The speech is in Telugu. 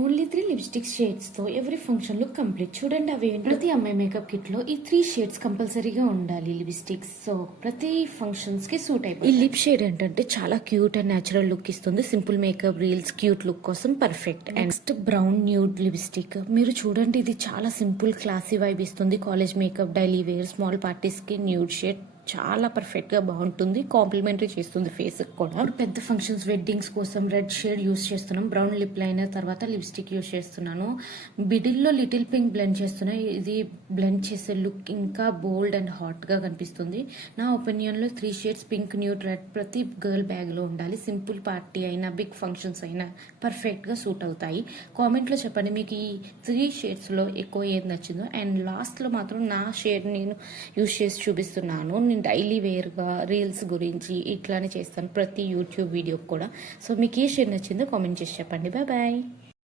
ఓన్లీ 3 లిప్స్టిక్ షేడ్స్ తో ఎవ్రీ ఫంక్షన్ లుక్ కంప్లీట్. చూడండి అవి ప్రతి అమ్మాయి మేకప్ కిట్ లో ఈ 3 షేడ్స్ కంపల్సరీగా ఉండాలి లిప్స్టిక్స్. సో ప్రతి ఫంక్షన్స్ కి సూట్ అయిపోయి. ఈ లిప్ షేడ్ ఏంటంటే చాలా క్యూట్ అండ్ నేచురల్ లుక్ ఇస్తుంది. Simple makeup reels cute look కోసం perfect. Next brown nude lipstick. మీరు చూడండి ఇది చాలా సింపుల్ క్లాసీ వైబ్ ఇస్తుంది. College makeup, daily wear, small parties కి న్యూడ్ షేడ్ చాలా పర్ఫెక్ట్ గా బాగుంటుంది. కాంప్లిమెంటరీ చేస్తుంది ఫేస్ కూడా. పెద్ద ఫంక్షన్స్, వెడ్డింగ్స్ కోసం రెడ్ షేడ్ యూస్ చేస్తున్నాం. బ్రౌన్ లిప్ లైనర్ తర్వాత లిప్స్టిక్ యూస్ చేస్తున్నాను. మిడిల్లో లిటిల్ పింక్ బ్లెండ్ చేస్తున్నా. ఇది బ్లెండ్ చేసే లుక్ ఇంకా బోల్డ్ అండ్ హాట్ గా కనిపిస్తుంది. నా ఒపీనియన్ లో 3 షేడ్స్ పింక్, న్యూడ్, రెడ్ ప్రతి గర్ల్ బ్యాగ్ లో ఉండాలి. సింపుల్ పార్టీ అయినా బిగ్ ఫంక్షన్స్ అయినా పర్ఫెక్ట్ గా సూట్ అవుతాయి. కామెంట్ లో చెప్పండి మీకు ఈ 3 షేడ్స్ లో ఎక్కువ ఏది నచ్చిందో. అండ్ లాస్ట్ లో మాత్రం నా షేడ్ నేను యూస్ చేసి చూపిస్తున్నాను. నేను డైలీ వేర్గా రీల్స్ గురించి ఇట్లానే చేస్తాను ప్రతి యూట్యూబ్ వీడియో కూడా. సో మీకు ఏ షేడ్ నచ్చిందో కామెంట్ చేసి చెప్పండి. Bye bye.